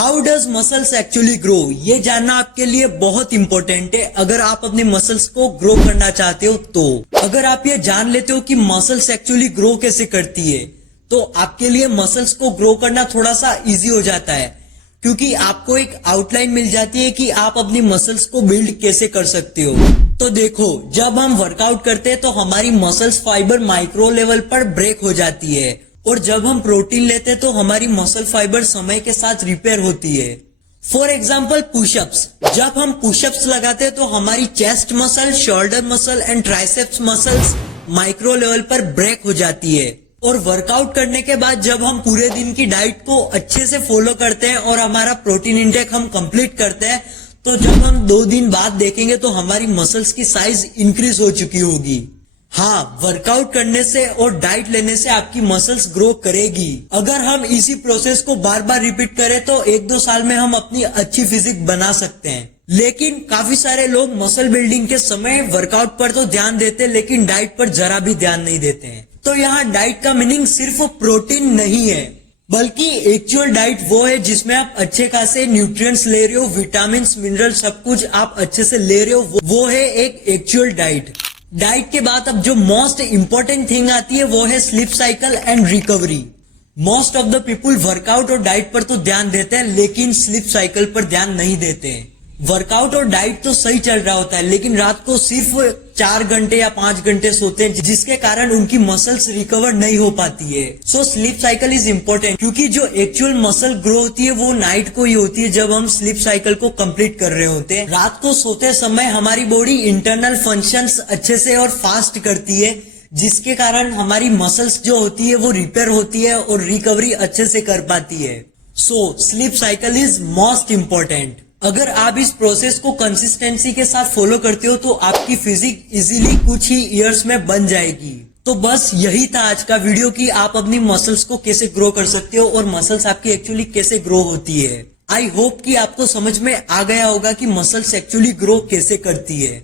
How does muscles actually grow, ये जानना आपके लिए बहुत इंपॉर्टेंट है अगर आप अपने मसल्स को ग्रो करना चाहते हो। तो अगर आप ये जान लेते हो कि मसल्स एक्चुअली ग्रो कैसे करती है तो आपके लिए मसल्स को ग्रो करना थोड़ा सा इजी हो जाता है, क्योंकि आपको एक आउटलाइन मिल जाती है कि आप अपनी मसल्स को बिल्ड कैसे कर सकते हो। तो देखो, जब हम वर्कआउट करते हैं तो हमारी मसल्स फाइबर माइक्रो लेवल पर ब्रेक हो जाती है, और जब हम प्रोटीन लेते हैं तो हमारी मसल फाइबर समय के साथ रिपेयर होती है। फॉर एग्जाम्पल पुशअप्स, जब हम पुशअप्स लगाते हैं तो हमारी chest muscle, shoulder muscle and triceps muscles micro level पर ब्रेक हो जाती है। और वर्कआउट करने के बाद जब हम पूरे दिन की डाइट को अच्छे से फॉलो करते हैं और हमारा प्रोटीन इंटेक हम कंप्लीट करते हैं, तो जब हम 2 दिन बाद देखेंगे तो हमारी मसल्स की साइज इंक्रीज हो चुकी होगी। हाँ, वर्कआउट करने से और डाइट लेने से आपकी मसल्स ग्रो करेगी। अगर हम इसी प्रोसेस को बार बार रिपीट करें तो 1-2 साल में हम अपनी अच्छी फिजिक बना सकते हैं। लेकिन काफी सारे लोग मसल बिल्डिंग के समय वर्कआउट पर तो ध्यान देते हैं लेकिन डाइट पर जरा भी ध्यान नहीं देते हैं। तो यहाँ डाइट का मीनिंग सिर्फ प्रोटीन नहीं है, बल्कि एक्चुअल डाइट वो है जिसमें आप अच्छे खासे न्यूट्रिएंट्स ले रहे हो, विटामिन मिनरल सब कुछ आप अच्छे से ले रहे हो, वो है एक एक्चुअल डाइट। डाइट के बाद अब जो मोस्ट इंपॉर्टेंट थिंग आती है वो है sleep cycle and recovery. Most of the people workout और डाइट पर तो ध्यान देते हैं लेकिन स्लीप साइकिल पर ध्यान नहीं देते हैं। वर्कआउट और डाइट तो सही चल रहा होता है लेकिन रात को सिर्फ 4 घंटे या 5 घंटे सोते हैं, जिसके कारण उनकी मसल्स रिकवर नहीं हो पाती है। So sleep cycle is important, क्योंकि जो एक्चुअल मसल ग्रो होती है वो नाइट को ही होती है जब हम स्लीप साइकिल को कंप्लीट कर रहे होते हैं। रात को सोते समय हमारी बॉडी इंटरनल फंक्शंस अच्छे से और फास्ट करती है, जिसके कारण हमारी मसल्स जो होती है वो रिपेयर होती है और रिकवरी अच्छे से कर पाती है। So sleep cycle is most important. अगर आप इस प्रोसेस को कंसिस्टेंसी के साथ फॉलो करते हो तो आपकी फिजिक इजीली कुछ ही इयर्स में बन जाएगी। तो बस यही था आज का वीडियो कि आप अपनी मसल्स को कैसे ग्रो कर सकते हो और मसल्स आपकी एक्चुअली कैसे ग्रो होती है। आई होप कि आपको समझ में आ गया होगा कि मसल्स एक्चुअली ग्रो कैसे करती है।